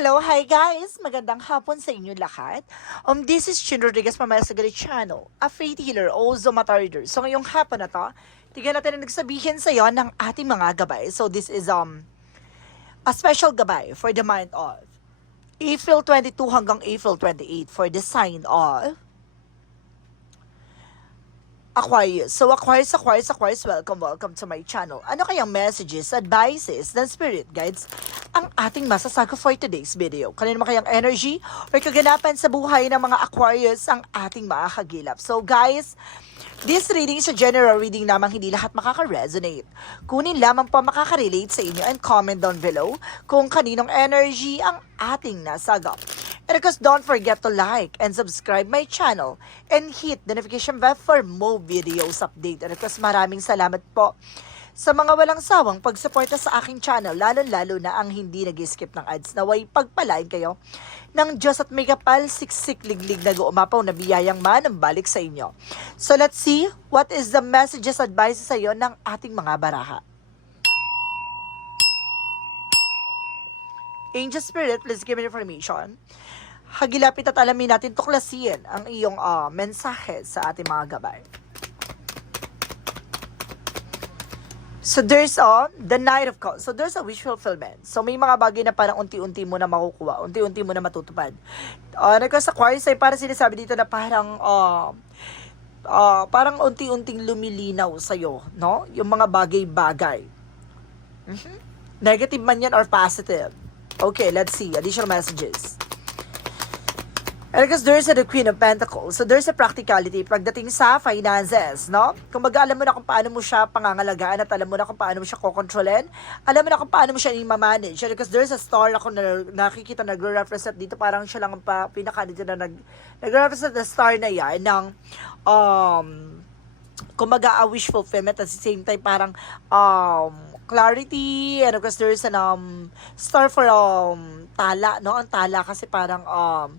Hello, hi guys! Magandang hapon sa inyo lahat. Um, this is Chin Rodriguez Pamela sa Channel, a faith healer o Zomata reader. So ngayong hapon na to, tignan natin ang nagsabihin sa iyo ng ating mga gabay. So this is um a special gabay for the mind of April 22 hanggang April 28 for the sign of Aquarius. So Aquarius, Aquarius, Aquarius, welcome, welcome to my channel. Ano kayang messages, advices, and spirit guides ang ating masasago for today's video? Kanino naman kayang energy or kaganapan sa buhay ng mga Aquarius ang ating makakagilap? So guys, This reading is a general reading lamang hindi lahat makaka-resonate. Kunin lamang po makaka-relate sa inyo and comment down below kung kaninong energy ang ating nasagap. And of course, don't forget to like and subscribe my channel and hit the notification bell for more videos update. And of course, maraming salamat po sa mga walang sawang pagsuporta sa aking channel, lalo-lalo na ang hindi nag-skip ng ads naway pagpalain kayo ng Diyos at may kapal siksik liglig na umapaw na biyayang manambalik sa inyo. So let's see what is the messages advice sa iyo ng ating mga baraha. Angel Spirit, please give me information. Hagilapit at alamin natin tuklasin ang iyong ah, mensahe sa ating mga gabay. So there's a, the night of cause. So there's a wish fulfillment. So may mga bagay na parang unti-unti mo na makukuha, unti-unti mo na matutupad. Uh, sa Aquarius ay parang sinasabi dito na parang, uh, uh, parang unti-unting lumilinaw sa'yo, no? Yung mga bagay-bagay. Mhm. Negative man yan or positive. Okay, let's see. Additional messages. And because there's a the Queen of Pentacles, so there's a practicality pagdating sa finances, no? Kung alam mo na kung paano mo siya pangangalagaan at alam mo na kung paano mo siya kokontrolin, alam mo na kung paano mo siya i-manage. Because there's a star ako na nakikita nagre-represent dito, parang siya lang ang pinaka dito na nag, nagre-represent the star na yan ng um, kumaga a wish fulfillment at the same time parang um, clarity and of course there's an um, star for um, tala, no? Ang tala kasi parang um,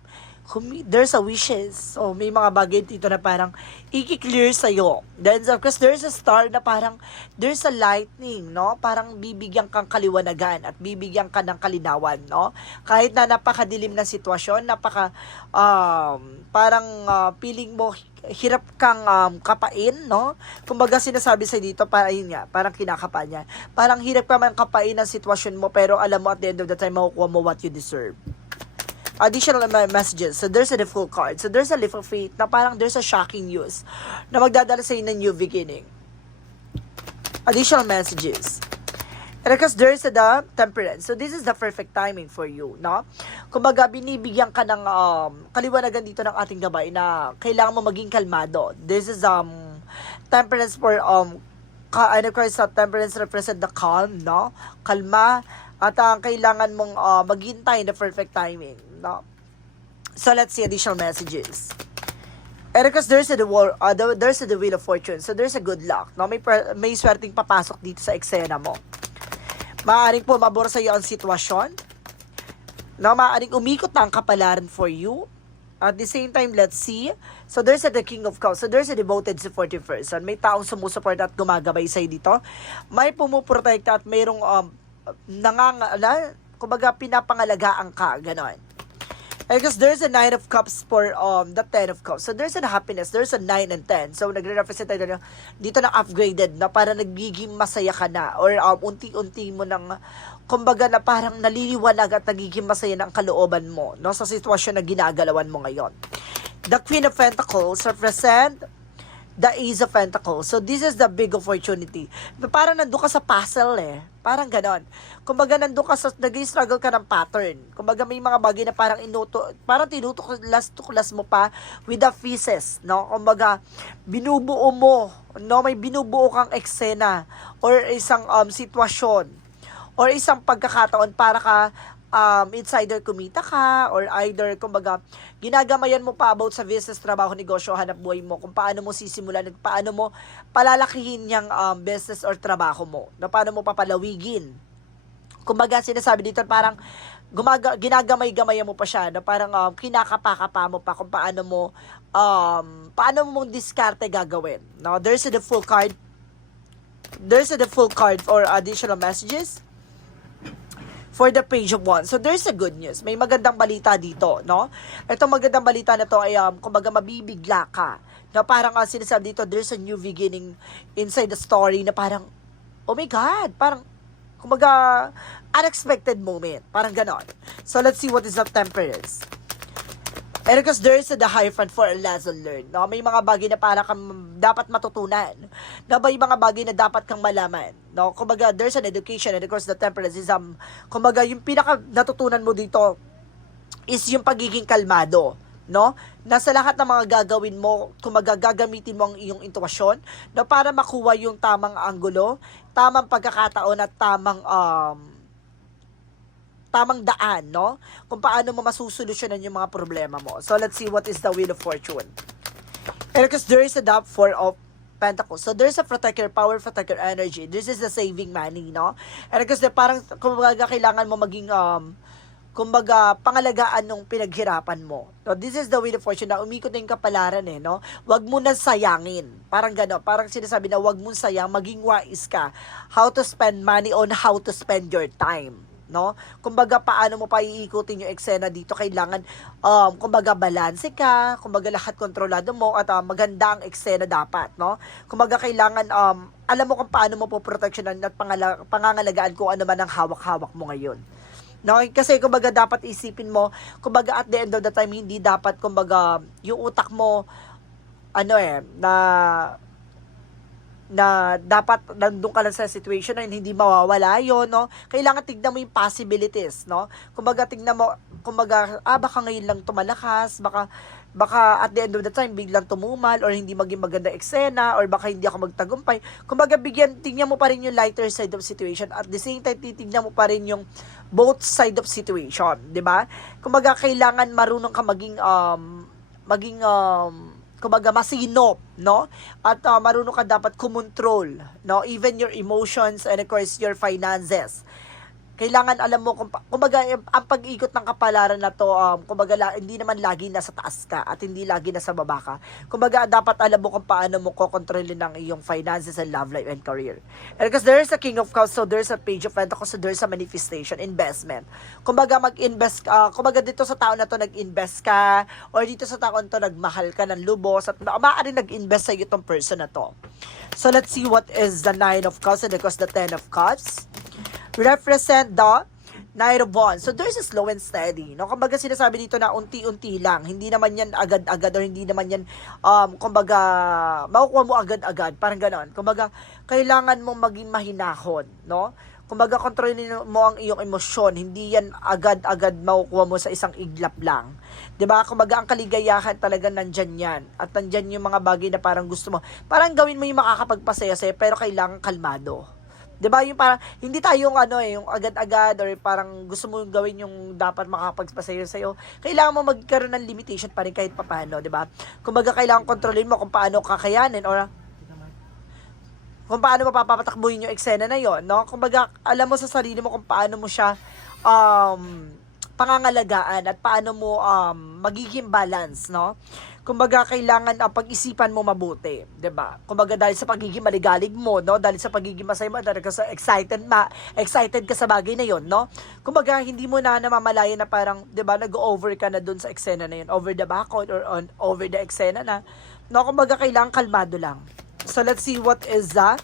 there's a wishes. So, may mga bagay dito na parang i-clear sa'yo. Then, of course, there's a star na parang there's a lightning, no? Parang bibigyan kang kaliwanagan at bibigyan ka ng kalinawan, no? Kahit na napakadilim na sitwasyon, napaka, um, parang uh, feeling mo hirap kang um, kapain, no? Kumbaga sinasabi sa dito, para yun nga, parang kinakapa niya. Parang hirap ka man kapain ang sitwasyon mo, pero alam mo at the end of the time, makukuha mo what you deserve additional messages. So, there's a full card. So, there's a leap of faith na parang there's a shocking news na magdadala sa ng new beginning. Additional messages. And because there's the temperance. So, this is the perfect timing for you, no? Kumbaga, binibigyan ka ng um, kaliwanagan dito ng ating gabay na kailangan mo maging kalmado. This is um temperance for um ka, ano ko sa temperance represent the calm, no? Kalma, at ang kailangan mong uh, maghintay the perfect timing. No? So let's see additional messages. Because there's a the, war, uh, the there's a the wheel of fortune. So there's a good luck. No? May may swerteng papasok dito sa eksena mo. Maaring po mabor sa iyo ang sitwasyon. No, maaring umikot na ang kapalaran for you. At the same time, let's see. So, there's a the King of Cups. So, there's a devoted supportive person. May taong sumusuport at gumagabay sa'yo dito. May pumuprotekta at mayroong um, nangangala, kumbaga pinapangalagaan ka, ganon. Because there's a nine of cups for um the ten of cups. So there's a happiness, there's a nine and ten. So nagre-represent tayo na dito na upgraded na para nagiging masaya ka na or um, unti-unti mo nang kumbaga na parang naliliwanag at nagiging masaya ng kalooban mo no sa sitwasyon na ginagalawan mo ngayon. The Queen of Pentacles represent the Ace of Pentacles. So, this is the big opportunity. Parang nandun ka sa puzzle eh. Parang ganon. Kumbaga, nandun ka sa, naging struggle ka ng pattern. Kumbaga, may mga bagay na parang inuto, parang tinutuklas-tuklas mo pa with the pieces, no? Kumbaga, binubuo mo, no? May binubuo kang eksena or isang um, sitwasyon or isang pagkakataon para ka um, it's either kumita ka or either, kumbaga, ginagamayan mo pa about sa business, trabaho, negosyo, hanap buhay mo, kung paano mo sisimulan at paano mo palalakihin yung um, business or trabaho mo, na paano mo papalawigin. Kumbaga, sinasabi dito parang gumaga, ginagamay-gamayan mo pa siya na parang um, kinakapa-kapa mo pa kung paano mo um, paano mo mong diskarte gagawin. No, there's the full card. There's the full card for additional messages. For the page of one. So there's a good news. May magandang balita dito, no? Ito magandang balita na to ay um, kumbaga mabibigla ka. Na parang uh, sinasabi dito, there's a new beginning inside the story na parang, oh my God, parang, kumbaga, unexpected moment. Parang ganon. So let's see what is the temperance. And because there is the high front for a lesson learned. No? May mga bagay na para kang dapat matutunan. No? May mga bagay na dapat kang malaman. No? Kumbaga, there's an education and of course the temperance is um, kumbaga, yung pinaka natutunan mo dito is yung pagiging kalmado. No? Nasa lahat ng mga gagawin mo, kumbaga gagamitin mo ang iyong intuwasyon no? para makuha yung tamang anggulo, tamang pagkakataon at tamang um, tamang daan, no? Kung paano mo masusolusyonan yung mga problema mo. So, let's see what is the Wheel of Fortune. And because there is a doubt for of Pentacles. So, there's a protect your power, protect your energy. This is the saving money, no? And because parang, kumbaga, kailangan mo maging, um, kumbaga, pangalagaan nung pinaghirapan mo. No, this is the Wheel of Fortune na umikot na yung kapalaran eh, no? Huwag mo na sayangin. Parang gano'n. Parang sinasabi na huwag mo sayang, maging wise ka. How to spend money on how to spend your time no? Kumbaga paano mo pa iikutin yung eksena dito, kailangan um kumbaga balanse ka, kumbaga lahat kontrolado mo at uh, maganda ang eksena dapat, no? Kumbaga kailangan um alam mo kung paano mo poproteksyonan at pangala, pangangalagaan kung ano man ang hawak-hawak mo ngayon. No, kasi kumbaga dapat isipin mo, kumbaga at the end of the time hindi dapat kumbaga yung utak mo ano eh na na dapat nandun ka lang sa situation na hindi mawawala yon no? Kailangan tignan mo yung possibilities, no? Kumbaga tignan mo, kumbaga, ah, baka ngayon lang tumalakas, baka, baka at the end of the time, biglang tumumal, or hindi maging maganda eksena, or baka hindi ako magtagumpay. Kumbaga, bigyan, tignan mo pa rin yung lighter side of situation. At the same time, titignan mo pa rin yung both side of situation, di ba? Kumbaga, kailangan marunong ka maging, um, maging, um, kumbaga masinop, no? At uh, marunong ka dapat kumontrol, no? Even your emotions and of course your finances. Kailangan alam mo, kung, kumbaga, ang pag-ikot ng kapalaran na to, um, kumbaga, hindi naman lagi nasa taas ka at hindi lagi nasa baba ka. Kumbaga, dapat alam mo kung paano mo kokontrolin ang iyong finances and love life and career. And because there's a King of Cups, so there's a Page of Pentacles, so there's a manifestation, investment. Kumbaga, mag-invest, uh, kumbaga, dito sa tao na to, nag-invest ka, or dito sa tao na to, nagmahal ka ng lubos, at maaaring nag-invest sa itong person na to. So, let's see what is the Nine of Cups and of course the Ten of Cups represent the of Wands. So, there's a slow and steady. No? Kumbaga, sinasabi dito na unti-unti lang. Hindi naman yan agad-agad or hindi naman yan, um, kumbaga, makukuha mo agad-agad. Parang ganon. Kumbaga, kailangan mong maging mahinahon. No? Kumbaga, kontrolin mo ang iyong emosyon. Hindi yan agad-agad makukuha mo sa isang iglap lang. 'Di ba? Kumbaga, ang kaligayahan talaga nandyan yan. At nandyan yung mga bagay na parang gusto mo. Parang gawin mo yung makakapagpasaya sa'yo, pero kailangan kalmado. 'Di ba yung parang hindi tayo yung ano eh, yung agad-agad or parang gusto mo gawin yung dapat makakapagpasaya sa iyo. Kailangan mo magkaroon ng limitation pa rin kahit papaano, 'di ba? Kumbaga kailangan kontrolin mo kung paano kakayanin or kung paano mapapatakbuhin yung eksena na yon, no? Kumbaga alam mo sa sarili mo kung paano mo siya um pangangalagaan at paano mo um magiging balance, no? Kumbaga kailangan ang pag-isipan mo mabuti, 'di ba? Kumbaga dahil sa pagiging maligalig mo, no? Dahil sa pagiging masaya mo, dahil ka sa excited ma, excited ka sa bagay na 'yon, no? Kumbaga hindi mo na namamalayan na parang 'di ba, nag-over ka na dun sa eksena na 'yon, over the background or on over the eksena na. No, kumbaga kailangan kalmado lang. So let's see what is that.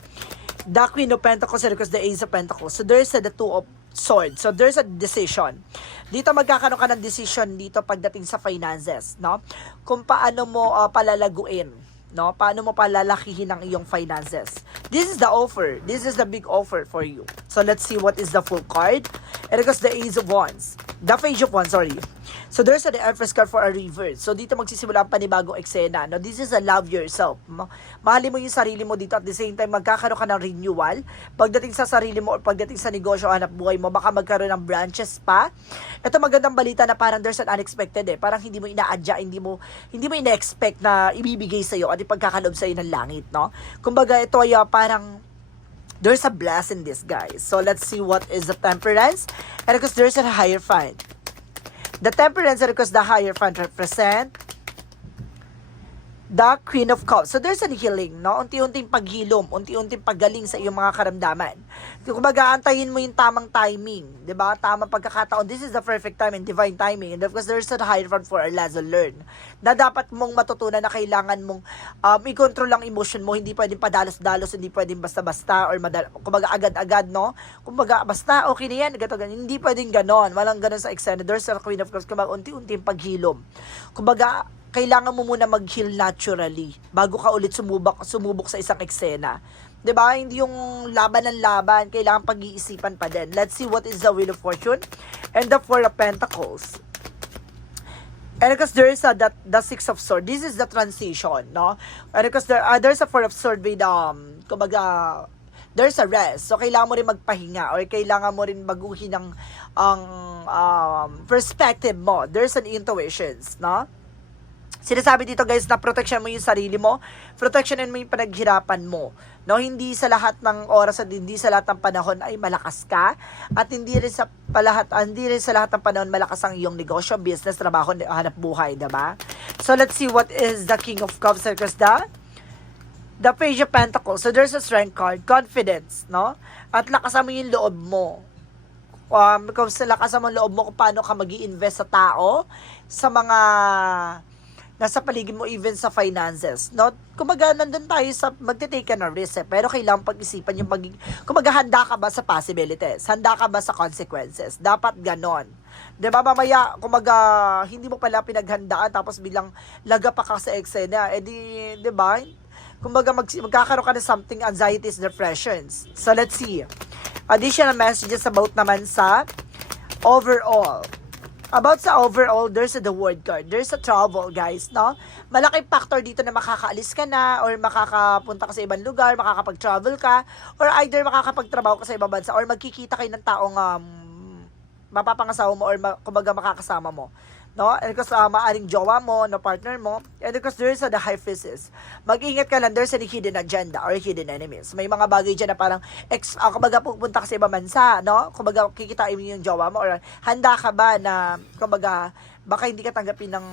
The Queen of Pentacles and because the Ace of Pentacles. So there's the Two of sword. So there's a decision. Dito magkakaroon ka ng decision dito pagdating sa finances, no? Kung paano mo uh, palalaguin, no? Paano mo palalakihin ang iyong finances. This is the offer. This is the big offer for you. So let's see what is the full card. And because the Ace of Wands. The Page of Wands, sorry. So there's a the Empress card for a reverse. So dito magsisimula ang panibagong eksena. No? This is a love yourself. Ma- Mahalin mo yung sarili mo dito at the same time magkakaroon ka ng renewal. Pagdating sa sarili mo or pagdating sa negosyo, hanap buhay mo, baka magkaroon ng branches pa. Ito magandang balita na parang there's an unexpected eh. Parang hindi mo ina-adya, hindi mo hindi mo ina-expect na ibibigay sa iyo at ipagkakalob sa iyo ng langit, no? Kumbaga ito ay parang there's a blessing in this guys. So let's see what is the temperance. And because there's a higher fund. The temperance and because the higher fund represent the Queen of Cups. So there's a healing, no? Unti-unting paghilom, unti-unting paggaling sa iyong mga karamdaman. kumbaga, antayin mo yung tamang timing, di ba? Tamang pagkakataon. This is the perfect time and divine timing. And of course, there's a higher front for a lesson learned. Na dapat mong matutunan na kailangan mong um, i-control ang emotion mo. Hindi pwedeng padalos-dalos, hindi pwedeng basta-basta or madal- kumbaga agad-agad, no? Kumbaga, basta okay na yan, gato, ganyan. Hindi pwedeng ganon. Walang ganon sa eksena. There's a Queen of Cups, kumbaga, unti-unti yung paghilom. Kumbaga, kailangan mo muna mag-heal naturally bago ka ulit sumubok, sumubok sa isang eksena. 'Di ba? Hindi yung laban ng laban, kailangan pag-iisipan pa din. Let's see what is the Wheel of Fortune and the Four of Pentacles. And because there is a that the Six of Swords, this is the transition, no? And because there uh, there's a Four of Swords with um, kumbaga, there's a rest. So kailangan mo rin magpahinga or kailangan mo rin baguhin ang ang um, perspective mo. There's an intuitions, no? Sinasabi dito guys na protection mo yung sarili mo, protectionin mo yung panaghirapan mo. No, hindi sa lahat ng oras at hindi sa lahat ng panahon ay malakas ka at hindi rin sa palahat hindi rin sa lahat ng panahon malakas ang iyong negosyo, business, trabaho, hanap buhay, 'di ba? So let's see what is the King of Cups because the the Page of Pentacles. So there's a strength card, confidence, no? At lakasan mo yung loob mo. Um, kung sa lakasan mo loob mo kung paano ka mag invest sa tao, sa mga nasa paligid mo even sa finances. No? Kumaga, nandun tayo sa magte-take ka ng risk eh, pero kailangan pag-isipan yung pag kumaga, handa ka ba sa possibilities? Handa ka ba sa consequences? Dapat ganon. 'Di ba mamaya kumaga hindi mo pala pinaghandaan tapos bilang laga pa ka sa eksena, eh di 'di ba? Kumbaga mag, magkakaroon ka ng something anxieties, depressions. So let's see. Additional messages about naman sa overall. About sa overall, there's a the word card. There's a travel, guys, no? Malaking factor dito na makakaalis ka na or makakapunta ka sa ibang lugar, makakapag-travel ka, or either makakapagtrabaho ka sa ibang bansa or magkikita kayo ng taong um, mapapangasawa mo or kumbaga makakasama mo. No? And because uh, maaring jowa mo, no partner mo, and because there's a the high physis. Mag-ingat ka lang, there's a hidden agenda or hidden enemies. May mga bagay dyan na parang, ex, uh, kumbaga pupunta ka sa ibang bansa, no? Kumbaga kikitain mo yung jowa mo or handa ka ba na, kumbaga, baka hindi ka tanggapin ng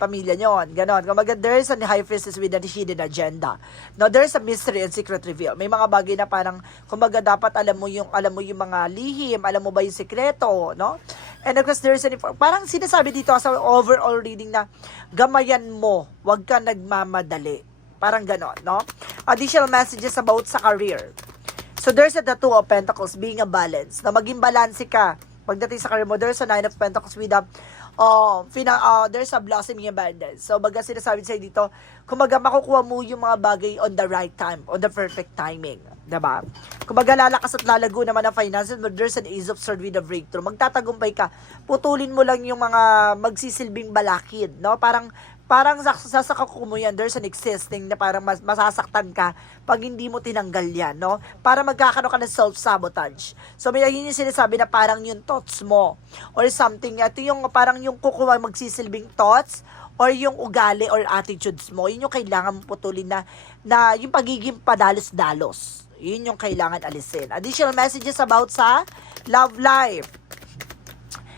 pamilya nyon, ganon. Kumbaga, there's a high priestess with a hidden agenda. No, there's a mystery and secret reveal. May mga bagay na parang, kumbaga, dapat alam mo yung, alam mo yung mga lihim, alam mo ba yung sekreto, no? And of course, there's an, parang sinasabi dito sa overall reading na, gamayan mo, wag ka nagmamadali. Parang ganon, no? Additional messages about sa career. So there's a the two of pentacles being a balance. Na maging balanse ka. Pagdating sa career mo, there's a nine of pentacles with a uh, fina, uh, there's a blossoming abundance. So baga sinasabi sa'yo dito, kumaga makukuha mo yung mga bagay on the right time, on the perfect timing. Diba? Kumbaga lalakas at lalago naman ang finances, but there's an ace of sword with a breakthrough. Magtatagumpay ka. Putulin mo lang yung mga magsisilbing balakid, no? Parang parang sak- sasakako mo yan, there's an existing na parang mas, masasaktan ka pag hindi mo tinanggal yan, no? Para magkakaroon ka ng self-sabotage. So, may yun yung sinasabi na parang yung thoughts mo or something. Ito yung parang yung kukuha magsisilbing thoughts or yung ugali or attitudes mo. Yun yung kailangan mo putulin na, na yung pagiging padalos-dalos. Yun yung kailangan alisin. Additional messages about sa love life.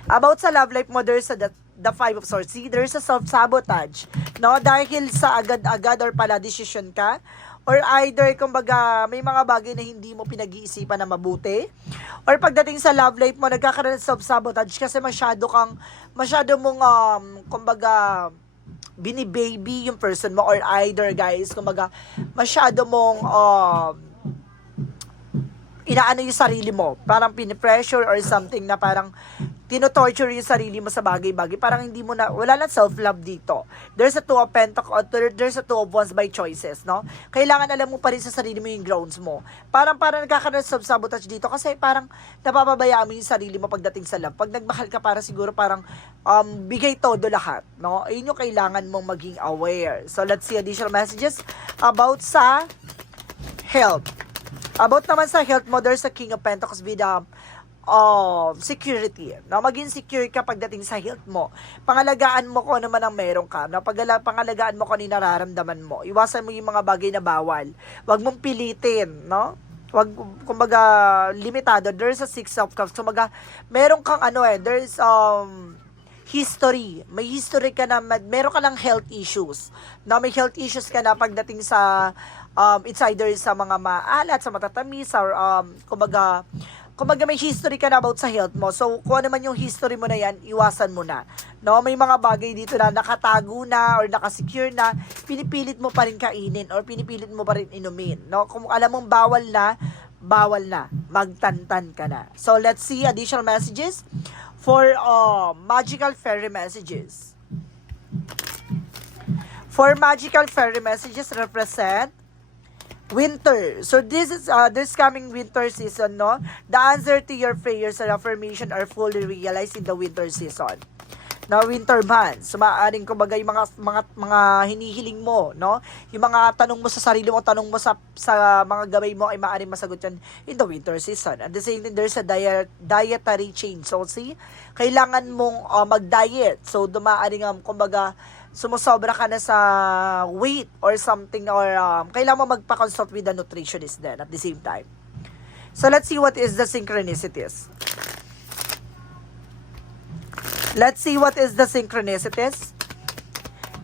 About sa love life mo, there's a, the, five of swords. See, there's a self-sabotage. No? Dahil sa agad-agad or pala decision ka, or either, kumbaga, may mga bagay na hindi mo pinag-iisipan na mabuti, or pagdating sa love life mo, nagkakaroon ng self-sabotage kasi masyado kang, masyado mong, um, kumbaga, binibaby yung person mo, or either, guys, kumbaga, masyado mong, um, inaano yung sarili mo. Parang pinipressure or something na parang tinotorture yung sarili mo sa bagay-bagay. Parang hindi mo na, wala lang self-love dito. There's a two of pentacles, there's a two of wands by choices, no? Kailangan alam mo pa rin sa sarili mo yung grounds mo. Parang, parang nagkakaroon ng self-sabotage dito kasi parang napapabayaan mo yung sarili mo pagdating sa love. Pag nagmahal ka para siguro parang um, bigay todo lahat, no? Ayun yung kailangan mong maging aware. So, let's see additional messages about sa health. About naman sa health mo, there's a King of Pentacles with um, uh, security. No? Maging secure ka pagdating sa health mo. Pangalagaan mo kung ano man ang meron ka. No? Pagala, pangalagaan mo kung ano nararamdaman mo. Iwasan mo yung mga bagay na bawal. Huwag mong pilitin. No? Wag kumbaga limitado. There's a six of cups. Kumbaga meron kang ano eh, there's um history. May history ka na, meron ka ng health issues. Na may health issues ka na pagdating sa um, it's either sa mga maalat, sa matatamis, or um, kumbaga, kumbaga may history ka na about sa health mo. So, kung ano man yung history mo na yan, iwasan mo na. No, may mga bagay dito na nakatago na or nakasecure na, pinipilit mo pa rin kainin or pinipilit mo pa rin inumin. No, kung alam mong bawal na, bawal na. Magtantan ka na. So, let's see additional messages for uh, magical fairy messages. For magical fairy messages represent winter. So this is uh, this coming winter season, no? The answer to your prayers and affirmation are fully realized in the winter season. No, winter months. So, maaaring kumbaga yung mga, mga, mga hinihiling mo, no? Yung mga tanong mo sa sarili mo, tanong mo sa, sa mga gabay mo ay maaaring masagot yan in the winter season. At the same time, there's a diet, dietary change. So, see, kailangan mong uh, mag-diet. So, dumaaring, um, kumbaga, sumusobra ka na sa weight or something or um, kailangan mo magpa-consult with a nutritionist then at the same time. So let's see what is the synchronicities. Let's see what is the synchronicities.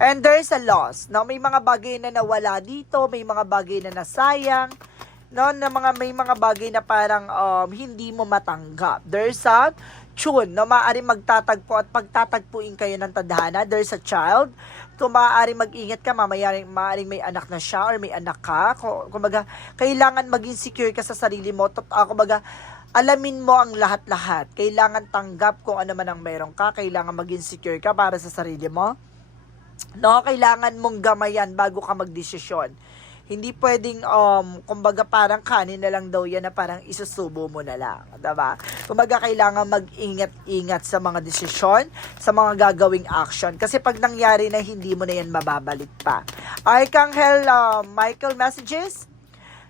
And there's a loss. No, may mga bagay na nawala dito, may mga bagay na nasayang, no, na mga may mga bagay na parang um, hindi mo matanggap. There's a tune, no, maaari magtatagpo at pagtatagpuin kayo ng tadhana. There's a child. Kung maaari mag-ingat ka, mamaya maaaring may anak na siya or may anak ka. Kung- Kumbaga, kailangan maging secure ka sa sarili mo. Tot, ah, kumbaga, alamin mo ang lahat-lahat. Kailangan tanggap kung ano man ang meron ka. Kailangan maging secure ka para sa sarili mo. No, kailangan mong gamayan bago ka magdesisyon. Hindi pwedeng, um, kumbaga parang kanin na lang daw yan na parang isusubo mo na lang. Diba? Kumbaga kailangan mag-ingat-ingat sa mga desisyon, sa mga gagawing action. Kasi pag nangyari na hindi mo na yan mababalik pa. Archangel uh, Michael messages?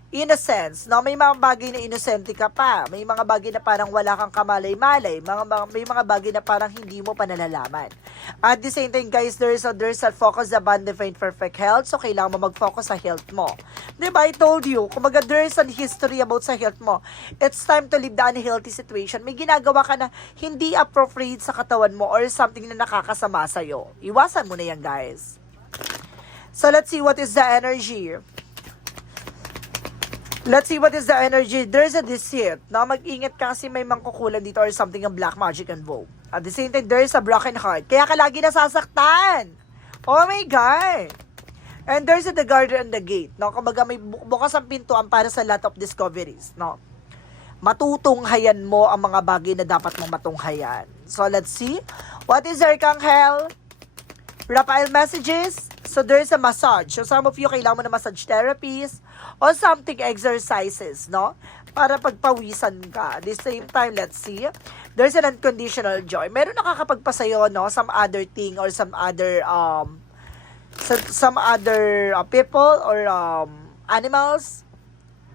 Innocence, no? May mga bagay na inosente ka pa. May mga bagay na parang wala kang kamalay-malay. Mga, mga- may mga bagay na parang hindi mo pa nalalaman. At the same time, guys, there's a, there's a focus upon divine perfect health. So, kailangan mo mag-focus sa health mo. Di ba? I told you, kumaga there's a history about sa health mo. It's time to leave the unhealthy situation. May ginagawa ka na hindi appropriate sa katawan mo or something na nakakasama sa'yo. Iwasan mo na yan, guys. So, let's see what is the energy. Let's see what is the energy. There's a deceit. Na mag-ingat ka kasi may mangkukulan dito or something ng black magic and vogue. At the same time, there's a broken heart. Kaya ka lagi nasasaktan. Oh my God. And there's a the guardian and the gate. No? Kumbaga may bu- bukas ang pintuan para sa lot of discoveries. No? Matutunghayan mo ang mga bagay na dapat mong matunghayan. So let's see. What is Archangel? Raphael messages. So there's a massage. So some of you kailangan mo na massage therapies or something exercises, no? Para pagpawisan ka. At the same time, let's see. There's an unconditional joy. Meron nakakapagpasayo, no? Some other thing or some other um some other uh, people or um animals,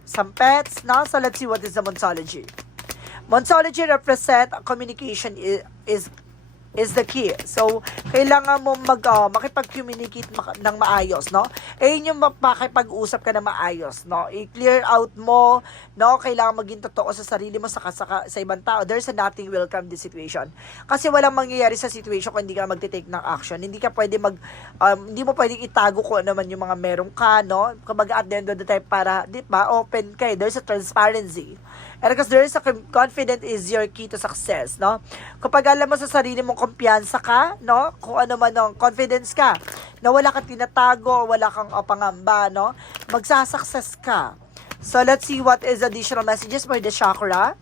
some pets, no? So let's see what is the Monsology. Monsology represent communication is, is is the key. So, kailangan mo mag, uh, makipag-communicate ma- ng maayos, no? Eh, yun yung makipag-usap ka ng maayos, no? I-clear out mo, no? Kailangan maging totoo sa sarili mo, sa, sa, sa ibang tao. There's a nothing will come this situation. Kasi walang mangyayari sa situation kung hindi ka magte-take ng action. Hindi ka pwede mag, um, hindi mo pwedeng itago kung ano man yung mga meron ka, no? Kumbaga at the end of the time, para, di ba, open ka eh. There's a transparency. And because there is a confident is your key to success, no? Kapag alam mo sa sarili mong kumpiyansa ka, no? Kung ano man ang confidence ka, na wala kang tinatago, wala kang uh, pangamba, no? Magsasucess ka. So, let's see what is additional messages for the chakra.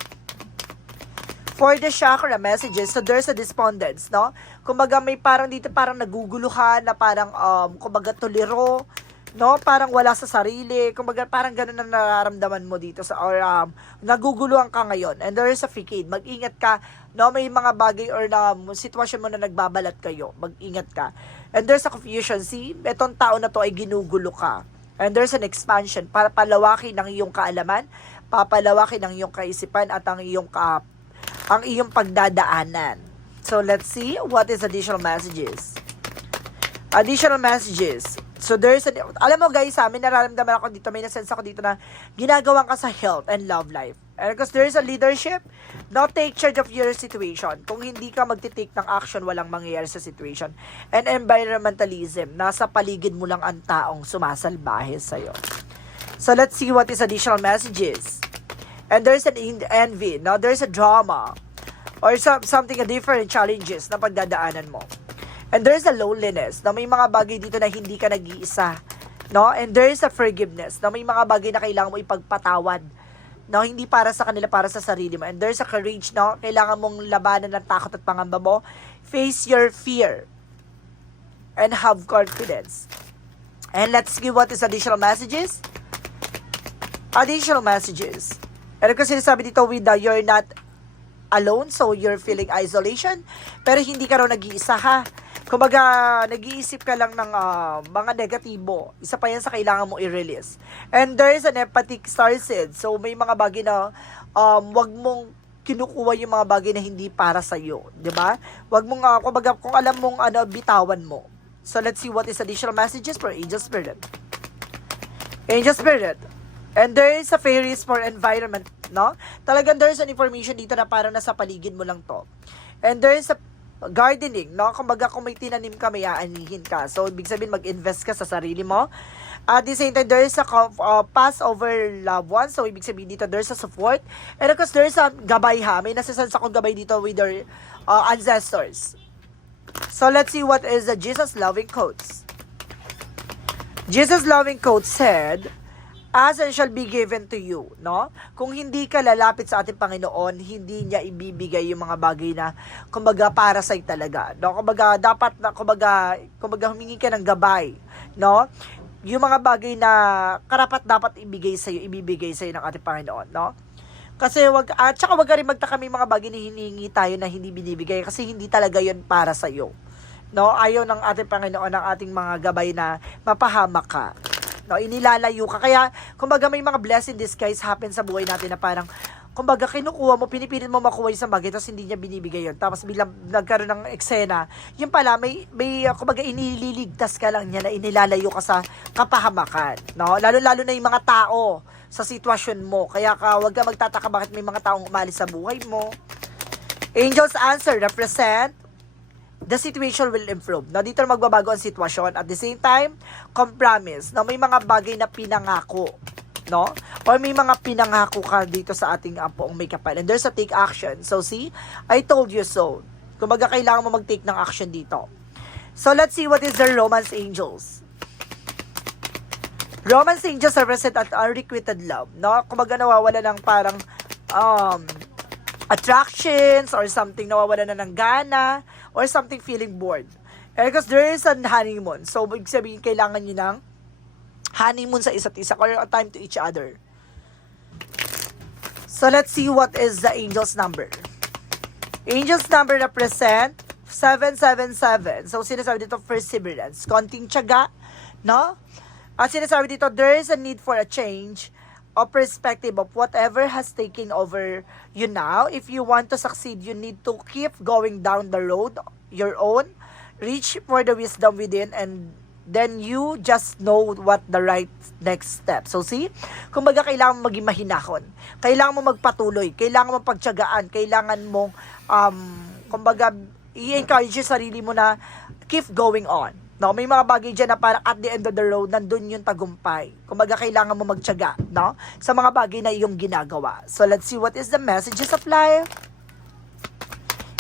For the chakra messages, so there's a despondence, no? Kumbaga may parang dito parang naguguluhan na parang um kumbaga tuliro, no? Parang wala sa sarili, kumbaga parang ganun ang nararamdaman mo dito sa or um, naguguluhan ka ngayon. And there is a facade. Mag-ingat ka, no? May mga bagay or na um, sitwasyon mo na nagbabalat kayo. Mag-ingat ka. And there's a confusion. See, etong tao na to ay ginugulo ka. And there's an expansion para palawakin ang iyong kaalaman, papalawakin ang iyong kaisipan at ang iyong ka, ang iyong pagdadaanan. So let's see what is additional messages. Additional messages. So there's an, alam mo guys, sa amin nararamdaman ako dito, may nasense ako dito na ginagawan ka sa health and love life. And because there's a leadership, now take charge of your situation. Kung hindi ka magti-take ng action, walang mangyayari sa situation. And environmentalism, nasa paligid mo lang ang taong sumasalbahe sa'yo. So let's see what is additional messages. And there's an en- envy, no? There's a drama or some, something a different challenges na pagdadaanan mo. And there's a loneliness, na may mga bagay dito na hindi ka nag-iisa, no? And there's a forgiveness, na may mga bagay na kailangan mo ipagpatawad, no? Hindi para sa kanila, para sa sarili mo. And there's a courage, no? Kailangan mong labanan ng takot at pangamba mo. Face your fear and have confidence. And let's see what is additional messages. Additional messages. Ano kasi sinasabi dito with the you're not alone, so you're feeling isolation, pero hindi ka raw nag-iisa ha. Kumbaga, nag-iisip ka lang ng ah, mga negatibo. Isa pa yan sa kailangan mo i-release. And there is an empathic star seed. So, may mga bagay na um, wag mong kinukuha yung mga bagay na hindi para sa iyo, 'di ba? Wag mong uh, kumbaga kung alam mong ano bitawan mo. So let's see what is additional messages for Angel Spirit. Angel Spirit. And there is a fairies for environment, no? Talagang there is an information dito na parang nasa paligid mo lang to. And there is a gardening, no? Kumbaga kung may tinanim ka, may aanihin ka. So, ibig sabihin, mag-invest ka sa sarili mo. At the same time, there is a uh, pass over loved ones. So, ibig sabihin dito, there's a support. And of course, there's a gabay ha. May nasasansa akong gabay dito with their uh, ancestors. So, let's see what is the Jesus loving quotes. Jesus loving quote said, As and shall be given to you, no? Kung hindi ka lalapit sa ating Panginoon, hindi niya ibibigay yung mga bagay na kumbaga para sa talaga, no? Kumbaga dapat na kumbaga kumbaga humingi ka ng gabay, no? Yung mga bagay na karapat dapat ibigay sa iyo, ibibigay sa ng ating Panginoon, no? Kasi wag at saka wag ka rin magtaka may mga bagay na hinihingi tayo na hindi binibigay kasi hindi talaga 'yon para sa iyo. No, ayaw ng ating Panginoon ng ating mga gabay na mapahamak ka. No, inilalayo ka. Kaya, kumbaga may mga blessing disguise happen sa buhay natin na parang, kumbaga kinukuha mo, pinipilit mo makuha yung isang bagay, tapos hindi niya binibigay yun. Tapos biglang nagkaroon ng eksena. Yun pala, may, may uh, kumbaga inililigtas ka lang niya na inilalayo ka sa kapahamakan. No? Lalo-lalo na yung mga tao sa sitwasyon mo. Kaya ka, wag ka magtataka bakit may mga taong umalis sa buhay mo. Angels answer represent the situation will improve. No, dito magbabago ang sitwasyon. At the same time, compromise. No, may mga bagay na pinangako. No? Or may mga pinangako ka dito sa ating uh, poong may kapal. And there's a take action. So see, I told you so. Kumbaga, kailangan mo mag-take ng action dito. So let's see what is the Romance Angels. Romance Angels represent at unrequited love. No? Kumbaga, nawawala ng parang um, attractions or something nawawala na ng gana or something feeling bored. Eh, because there is a honeymoon. So, ibig sabihin, kailangan nyo ng honeymoon sa isa't isa or a time to each other. So, let's see what is the angel's number. Angel's number represent 777. So, sinasabi dito, perseverance. Konting tiyaga, no? At sinasabi dito, there is a need for a change of perspective of whatever has taken over you now. If you want to succeed, you need to keep going down the road your own. Reach for the wisdom within and then you just know what the right next step. So see, kumbaga kailangan mo maging mahinahon. Kailangan mo magpatuloy, kailangan mo pagtiyagaan, kailangan mo um kumbaga i-encourage yung sarili mo na keep going on. No, may mga bagay dyan na parang at the end of the road, nandun yung tagumpay. Kumbaga, kailangan mo magtyaga, no? Sa mga bagay na iyong ginagawa. So, let's see what is the messages of life.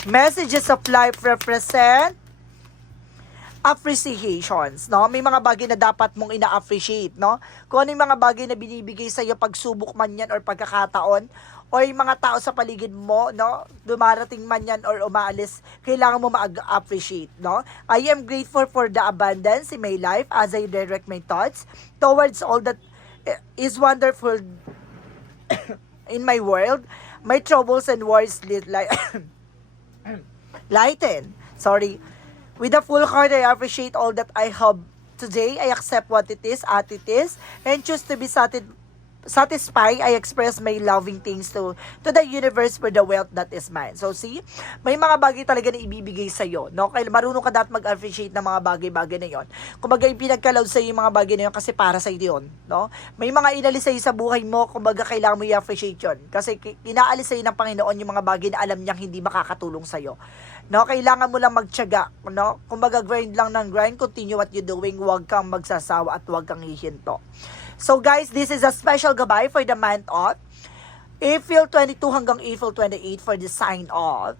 Messages of life represent appreciations, no? May mga bagay na dapat mong ina-appreciate, no? Kung ano yung mga bagay na binibigay sa iyo pagsubok man yan or pagkakataon, o yung mga tao sa paligid mo, no? Dumarating man yan or umaalis, kailangan mo ma-appreciate, no? I am grateful for the abundance in my life as I direct my thoughts towards all that is wonderful in my world. My troubles and worries lit like lighten. Sorry. With a full heart, I appreciate all that I have today. I accept what it is, at it is, and choose to be satisfied satisfied, I express my loving things to to the universe for the wealth that is mine. So see, may mga bagay talaga na ibibigay sa iyo, no? Kaya marunong ka dapat mag-appreciate ng mga bagay-bagay na 'yon. Kumbaga ipinagkalob sa iyo yung mga bagay na 'yon kasi para sa iyo 'yon, no? May mga inalis sa sa buhay mo, kumbaga kailangan mo i-appreciate 'yon kasi inaalis sa ng Panginoon yung mga bagay na alam niyang hindi makakatulong sa iyo. No, kailangan mo lang magtiyaga, no? Kumbaga grind lang ng grind, continue what you doing, huwag kang magsasawa at huwag kang hihinto. So guys, this is a special gabay for the month of April 22 hanggang April 28 for the sign of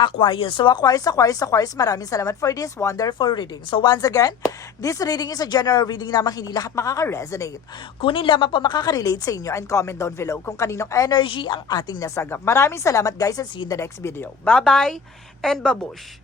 Aquarius. So Aquarius, Aquarius, Aquarius, maraming salamat for this wonderful reading. So once again, this reading is a general reading naman hindi lahat makaka-resonate. Kunin lamang po makaka-relate sa inyo and comment down below kung kaninong energy ang ating nasagap. Maraming salamat guys and see you in the next video. Bye-bye and babush!